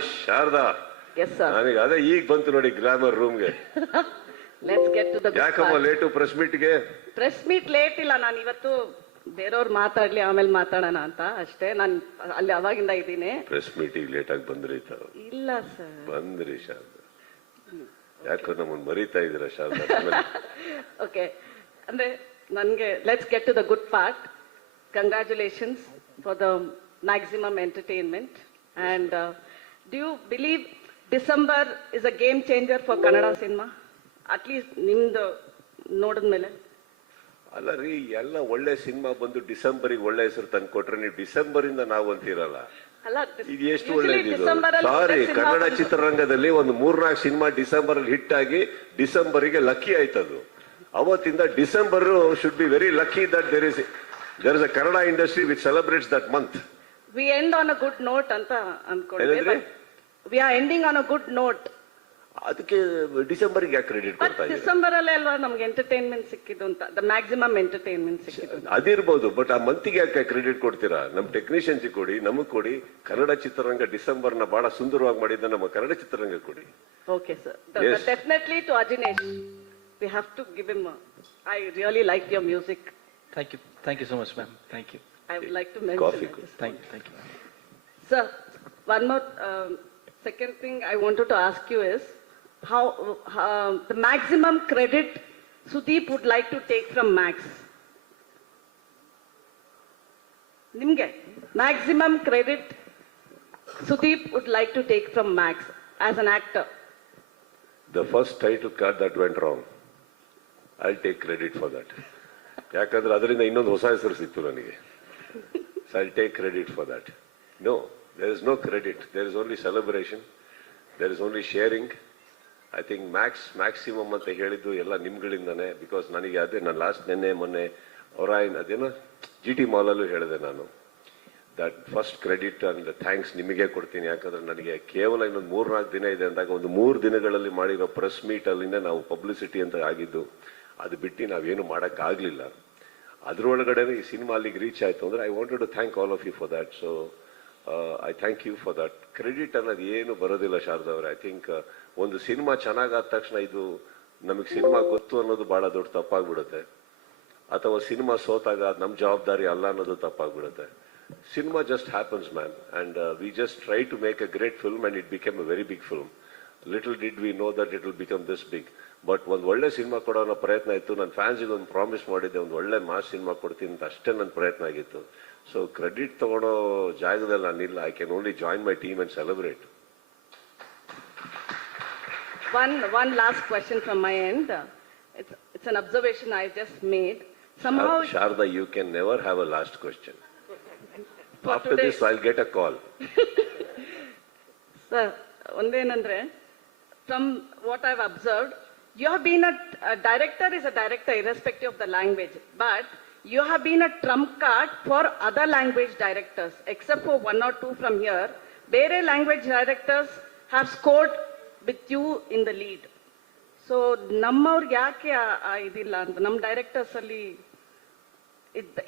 Sharda. Yes, sir. ಅದೇ ಈಗ ಬಂತು ನೋಡಿ ಗ್ಲಾಮರ್ ರೂಮ್ಗೆ. Let's get to the good ಯಾಕಮ್ಮ part. ಲೇಟು ಪ್ರೆಸ್ ಮೀಟ್ಗೆ? ಪ್ರೆಸ್ ಮೀಟ್ ಲೇಟ್ ಇಲ್ಲ, ನಾನು ಇವತ್ತು ಬೇರೆಯವ್ರು ಮಾತಾಡ್ಲಿ ಆಮೇಲೆ ಮಾತಾಡೋಣ ಅಂತ ಅಷ್ಟೇ. ನಾನು ಅಲ್ಲಿ ಅವಾಗಿಂದ ಇದ್ದೀನಿ. ಪ್ರೆಸ್ ಮೀಟಿಗೆ ಲೇಟ್ ಆಗಿ ಬಂದ್ರಿ ಇಲ್ಲ ಸರ್, ಬಂದ್ರಿ ಶಾರದಾ. ಯಾಕೋ ನಮ್ಮನ್ನು ಮರೀತಾ ಇದ್ದೀರಾ ಶಾರದಾ? ಓಕೆ, ಅಂದ್ರೆ ನನಗೆ let's get to the good part. Congratulations for the maximum entertainment. And do you believe December is a game changer for Kannada cinema? At least ನಿಮ್ದು ನೋಡಿದ್ಮೇಲೆ. ಅಲ್ಲ ರೀ, ಎಲ್ಲ ಒಳ್ಳೆ ಸಿನಿಮಾ ಬಂದು ಡಿಸೆಂಬರಿಗೆ ಒಳ್ಳೆ ಹೆಸರು ತಂದು ಕೊಟ್ರೆ ನೀವು ಡಿಸೆಂಬರ್ ಇಂದ ನಾವು ಅಂತೀರಲ್ಲ, ಇದು ಎಷ್ಟು ಒಳ್ಳೇದಿದು. ಸಾರಿ, ಕನ್ನಡ ಚಿತ್ರರಂಗದಲ್ಲಿ ಒಂದು 3-4 ಸಿನಿಮಾ ಡಿಸೆಂಬರ್ ಅಲ್ಲಿ ಹಿಟ್ ಆಗಿ ಡಿಸೆಂಬರಿಗೆ ಲಕ್ಕಿ ಆಯ್ತದು. ಅವತ್ತಿಂದ December should be very lucky that there is a Kannada industry which celebrates that month. We end on a good note ಅಂತ ಅನ್ಕೊಂಡಿದ್ವಿ. We are ending on a good note. ಅದಕ್ಕೆ ಡಿಸೆಂಬರ್ಗೆ ಯಾಕೆ credit ಕೊಡ್ತಾ ಇದ್ದೀರಾ? ಡಿಸೆಂಬರ್ ಅಲ್ಲೇ ಅಲ್ವಾ ನಮ್ಗೆ ಎಂಟರ್ಟೈನ್ಮೆಂಟ್ ಸಿಕ್ಕಿದ್ದು ಅಂತ, ದ ಮ್ಯಾಕ್ಸಿಮಮ್ ಎಂಟರ್ಟೈನ್ಮೆಂಟ್ ಸಿಕ್ಕಿದ್ದು. ಅದಿರ್ಬೋದು, ಬಟ್ ಆ ಮಂತಿಗೆ ಯಾಕೆ ಕ್ರೆಡಿಟ್ ಕೊಡ್ತೀರಾ? ನಮ್ ಟೆಕ್ನಿಷಿಯನ್ಸ್ ಕೊಡಿ, ನಮಗ್ ಕೊಡಿ. ಕನ್ನಡ ಚಿತ್ರರಂಗ ಡಿಸೆಂಬರ್ ನ ಬಹಳ ಸುಂದರವಾಗಿ ಮಾಡಿದ್ದ ನಮ್ಮ ಕನ್ನಡ ಚಿತ್ರರಂಗ ಕೊಡಿ. Okay sir, definitely to Ajaneesh, we have to give him. I really like your music. Thank you so much, ma'am. Thank you. I would like to mention it. Thank you. Sir, one more second thing I wanted to ask you is how the maximum credit Sudeep would like to take from Max. Nimge maximum credit Sudeep would like to take from Max as an actor. The first title card that went wrong, I'll take credit for that. ಯಾಕಂದ್ರೆ ಅದರಿಂದ ಇನ್ನೊಂದು ಹೊಸ ಹೆಸರು ಸಿಕ್ತು ನನಗೆ. So I'll take credit for that. No, there is no credit. There is only celebration. There is only sharing. I think maximum ಅಂತ ಹೇಳಿದ್ದು ಎಲ್ಲ ನಿಮ್ಗಳಿಂದಾನೆ. ಬಿಕಾಸ್ ನನಗೆ ಅದೇ ನಾನು ಲಾಸ್ಟ್ ಮೊನ್ನೆ ಒರಾಯಿನ್ ಅದೇನೋ GT ಮಾಲಲ್ಲೂ ಹೇಳಿದೆ ನಾನು, that first credit and thanks ನಿಮಗೆ ಕೊಡ್ತೀನಿ. ಯಾಕಂದ್ರೆ ನನಗೆ ಕೇವಲ ಇನ್ನೊಂದು 3-4 ದಿನ ಇದೆ ಅಂದಾಗ ಒಂದು 3 ದಿನಗಳಲ್ಲಿ ಮಾಡಿರೋ ಪ್ರೆಸ್ ಮೀಟ್ ಅಲ್ಲಿಂದ ನಾವು ಪಬ್ಲಿಸಿಟಿ ಅಂತ ಆಗಿದ್ದು. ಅದು ಬಿಟ್ಟು ನಾವೇನು ಮಾಡೋಕ್ಕಾಗಲಿಲ್ಲ. ಅದರೊಳಗಡೆ ಈ ಸಿನಿಮಾ ಅಲ್ಲಿಗೆ ರೀಚ್ ಆಯಿತು ಅಂದರೆ I wanted to thank all of you for that. So I thank you for that. Credit ಅನ್ನೋದು ಏನು ಬರೋದಿಲ್ಲ ಶಾರದಾ ಅವರೇ. ಐ ಥಿಂಕ್ ಒಂದು ಸಿನಿಮಾ ಚೆನ್ನಾಗಾದ ತಕ್ಷಣ ಇದು ನಮಗೆ ಸಿನಿಮಾ ಗೊತ್ತು ಅನ್ನೋದು ಭಾಳ ದೊಡ್ಡ ತಪ್ಪಾಗ್ಬಿಡುತ್ತೆ, ಅಥವಾ ಸಿನಿಮಾ ಸೋತಾಗ ನಮ್ಮ ಜವಾಬ್ದಾರಿ ಅಲ್ಲ ಅನ್ನೋದು ತಪ್ಪಾಗ್ಬಿಡುತ್ತೆ. Cinema just happens man, and we just try to make a great film and it become a very big film. Little did we know that it will become this big. But ಒಂದು ಒಳ್ಳೆ cinema ಕೊಡೋ ಪ್ರಯತ್ನ ಇತ್ತು. ನನ್ನ ಫ್ಯಾನ್ಸಿಗೆ ಒಂದು promise ಮಾಡಿದ್ದೆ, ಒಂದು ಒಳ್ಳೆ ಮಾಸ್ ಸಿನಿಮಾ ಕೊಡ್ತೀನಿ ಅಂತ, ಅಷ್ಟೇ ನನ್ನ ಪ್ರಯತ್ನ ಆಗಿತ್ತು. ಸೊ ಕ್ರೆಡಿಟ್ ತಗೊಳ್ಳೋ ಜಾಗದಲ್ಲಿ ನಾನಿಲ್ಲ. I can only join my team and celebrate. One last question from my end. It's an observation I just made. Somehow, Sharda, you can never have a last question. After today, this, I'll get a call. Sir, ಒಂದೇನಂದ್ರೆ, from what I've observed, you have been a director is a director irrespective of the language, but you have been a trump card for other language directors, except for 1 or 2 from here. Bere language directors have scored with you in the lead. So ನಮ್ಮವ್ರಿಗೆ ಯಾಕೆ ಇದಿಲ್ಲ ಅಂತ, ನಮ್ಮ directors ಅಲ್ಲಿ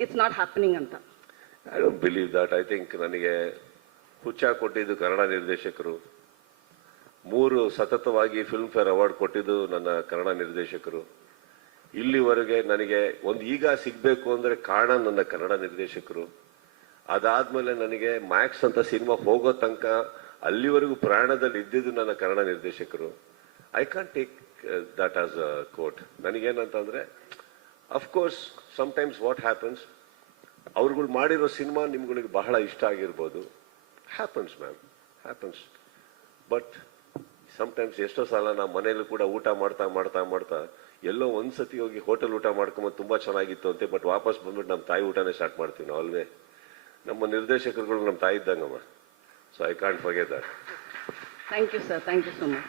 it's not happening ಅಂತ? I don't believe that. I think ನನಗೆ ಹುಚ್ಚ ಕೊಟ್ಟಿದ್ದು ಕನ್ನಡ ನಿರ್ದೇಶಕರು, 3 ಸತತವಾಗಿ ಫಿಲ್ಮ್ ಫೇರ್ ಅವಾರ್ಡ್ ಕೊಟ್ಟಿದ್ದು ನನ್ನ ಕನ್ನಡ ನಿರ್ದೇಶಕರು. ಇಲ್ಲಿವರೆಗೆ ನನಗೆ ಒಂದು ಈಗ ಸಿಗಬೇಕು ಅಂದರೆ ಕಾರಣ ನನ್ನ ಕನ್ನಡ ನಿರ್ದೇಶಕರು. ಅದಾದ್ಮೇಲೆ ನನಗೆ ಮ್ಯಾಕ್ಸ್ ಅಂತ ಸಿನಿಮಾ ಹೋಗೋ ತನಕ ಅಲ್ಲಿವರೆಗೂ ಪ್ರಾಣದಲ್ಲಿ ಇದ್ದಿದ್ದು ನನ್ನ ಕನ್ನಡ ನಿರ್ದೇಶಕರು. I can't take that as a quote. ನನಗೇನಂತಂದ್ರೆ, ಅಫ್ಕೋರ್ಸ್ ಸಮ್ಟೈಮ್ಸ್ ವಾಟ್ ಹ್ಯಾಪನ್ಸ್, ಅವ್ರುಗಳು ಮಾಡಿರೋ ಸಿನಿಮಾ ನಿಮ್ಗಳಿಗೆ ಬಹಳ ಇಷ್ಟ ಆಗಿರ್ಬೋದು. Happens ma'am, happens. But sometimes ಎಷ್ಟೋ ಸಲ ನಾವು ಮನೇಲೂ ಕೂಡ ಊಟ ಮಾಡ್ತಾ ಎಲ್ಲೋ ಒಂದ್ಸತಿ ಹೋಗಿ ಹೋಟೆಲ್ ಊಟ ಮಾಡ್ಕೊಂಬಂದು ತುಂಬಾ ಚೆನ್ನಾಗಿತ್ತು ಅಂತೆ, ಬಟ್ ವಾಪಸ್ ಬಂದ್ಬಿಟ್ಟು ನಮ್ಮ ತಾಯಿ ಊಟನೇ ಸ್ಟಾರ್ಟ್ ಮಾಡ್ತೀವಿ ನಾವು ಅಲ್ವೇ. ನಮ್ಮ ನಿರ್ದೇಶಕರುಗಳು ನಮ್ಮ ತಾಯಿ ಇದ್ದಂಗಮ್ಮ. So I can't forget that. Thank you sir, thank you so much.